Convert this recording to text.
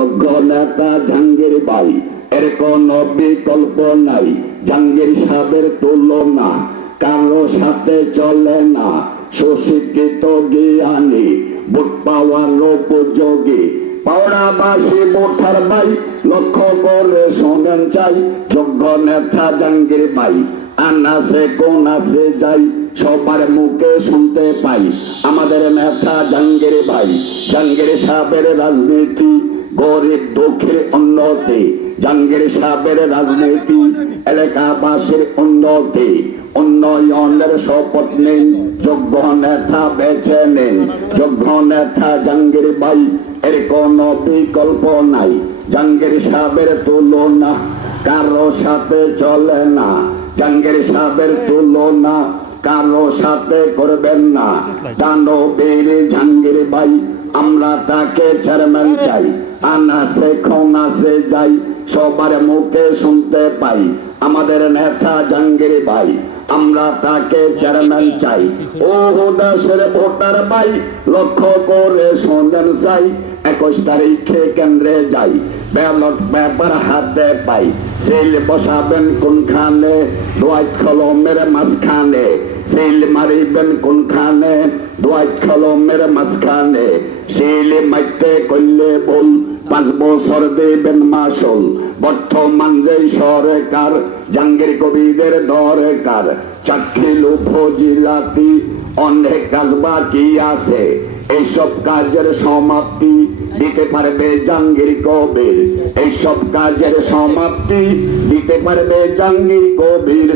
যোগ্য নেতা জাহাঙ্গীর বাই। এর কোন বিকল্প নাই। জাহাঙ্গীর সাহেবের তুলনা কারও সাথে চলে না। সুশিক্ষিত জ্ঞানী ভোট পাওয়ার উপযোগী। পাওড়াবাসী ভোটার ভাই লক্ষ্য করে শোনেন চাই, যোগ্য নেতা জাহাঙ্গীর ভাই আনাসে কোন আছে যাই, সবার মুখে শুনতে পাই। আমাদের নেতা জাহাঙ্গীর ভাই জাহাঙ্গীর সাহেবের রাজনীতি গরিব দুঃখের উন্নতি জাহাঙ্গীর সাহেবের রাজনীতি, এলাকাবাসীর উন্নতি উন্নয়নের শপথ নিন, যোগ্য নেতা বেছে নিন, যোগ্য নেতা জাহাঙ্গীর ভাই, এর কোনো বিকল্প নাই। জাহাঙ্গীর সাহেবের তুলনা কারও সাথে চলে না। জাহাঙ্গীর সাহেবের তুলনা কারও সাথে করবেন না। দানবীর জাহাঙ্গীর ভাই আমরা তাকে চেয়ারম্যান চাই। আনাসে খনাসে যাই সবার মুখে শুনতে পাই। আমাদের নেতা জাহাঙ্গীর ভাই আমরা তাকে চেয়ারম্যান চাই। ও দেশের ভোটার ভাই লক্ষ্য করে শোনেন চাই একুশ তারিখে কেন্দ্রে যাই। ব্যালট পেপার হাতে পাই। সিল বসাবেন কোনখানে? দোয়াত কলমের মাঝখানে। সিল মারিবেন কোনখানে দোয়াত কলমের মাঝখানে সিল মাইতে করলে বল পাঁচ বছর দেবেন মাসল বর্তমান যে সরকার জাঙ্গির কবিদের দরকার চাকরিল উপজেলাতি অনেক কাজ বাকি আছে এইসব কাজের সমাপ্তি দিতে পারবে জাঙ্গির কবির এইসব কাজের সমাপ্তি দিতে পারবে জাঙ্গির কবির